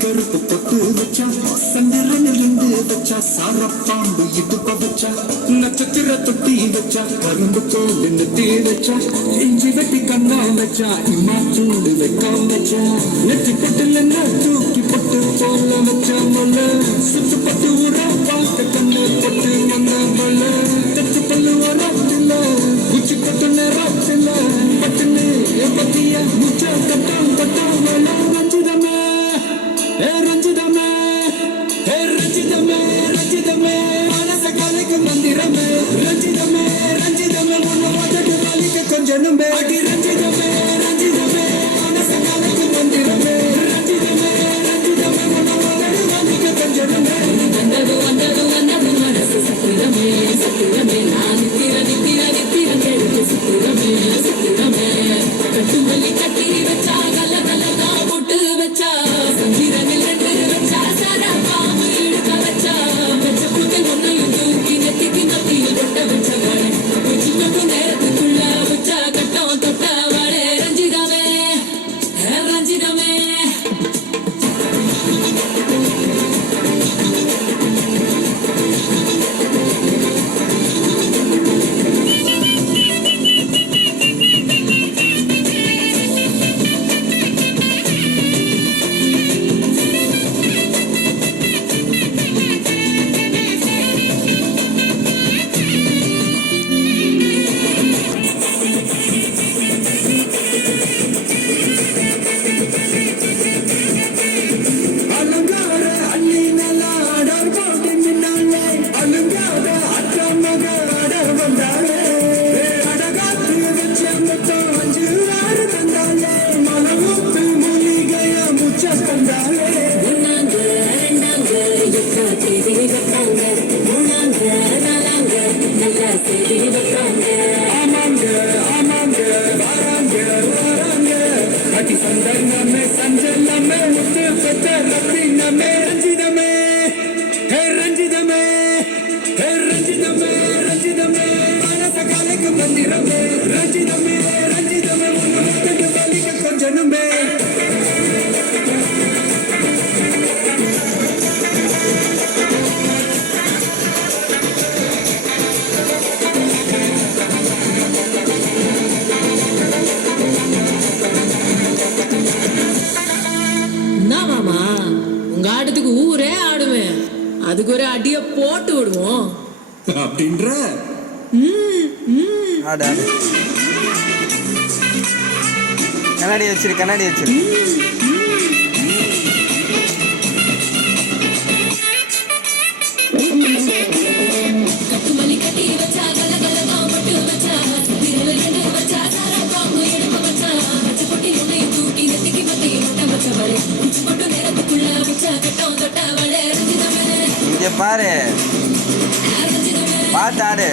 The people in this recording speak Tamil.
கருப்பு பொட்டு வச்சா சந்திரனிலிருந்து வச்சா சாரப்பாம்பு இடுப்ப வச்சா நட்சத்திர தொட்டி வச்சா கரும்பு தோல் நெத்தி வச்சா இஞ்சி வெட்டி கண்ணா வச்சா இம்மா சூடு வைக்காம வச்சா நெற்றி பொட்டுல தூக்கி பொட்டு போல வச்சா மல்ல சுத்து பட்டு ஊற பார்க்க கண்ணு பொட்டு மன்ன மல்ல தச்சு பல்லு வரத்தில்ல குச்சி பொட்டு நேரத்தில்ல பட்டுன்னு பத்திய முச்சா கட்டம் கட்டம் ரஞ்சிதமே ரஞ்சிதமே ரஞ்சிதமே ரஞ்சிதமே மனச கலைக்கு மந்திரமே ரஞ்சிதமே ரஞ்சிதமே உன்னை வாதட்டு வலிக்க கொஞ்சனுமே அடி ரஞ்சிதமே ரஞ்சிதமே மனச கலைக்கு மந்திரமே ரஞ்சிதமே ரஞ்சிதமே உன்னை வாதட்டு வலிக்க கொஞ்சனுமே வந்தது வந்தது வந்தது மனசு சத்திரமே சத்திரமே நான் நித்திர நித்திர நித்திர கேட்டு சத்திரமே சத்திரமே கட்டு மல்லி கட்டிரி வச்சா கல்ல கல்ல தான் முட்டு வச்சா சந்திரனில் ரெண்டு வச்சா சாரா பாம்பு இடுக்க வச்சா வச்ச புத்தல் ஒன்னையும் தூக்கி நெத்திக்கு மத்தியில் கொட்ட வச்சவாளே சின்னக்கு நேரத்துக்குள்ள வச்சா கட்டம் தொட்டவாளே ரஞ்சிதமே ரஞ்சிதமே அதுக்கு ஒரு அடிய போட்டு விடுவோம் அப்படின்ற கண்ணாடி வச்சிரு கண்ணாடி வச்சிரு இங்க பாரு பார்த்து ஆடு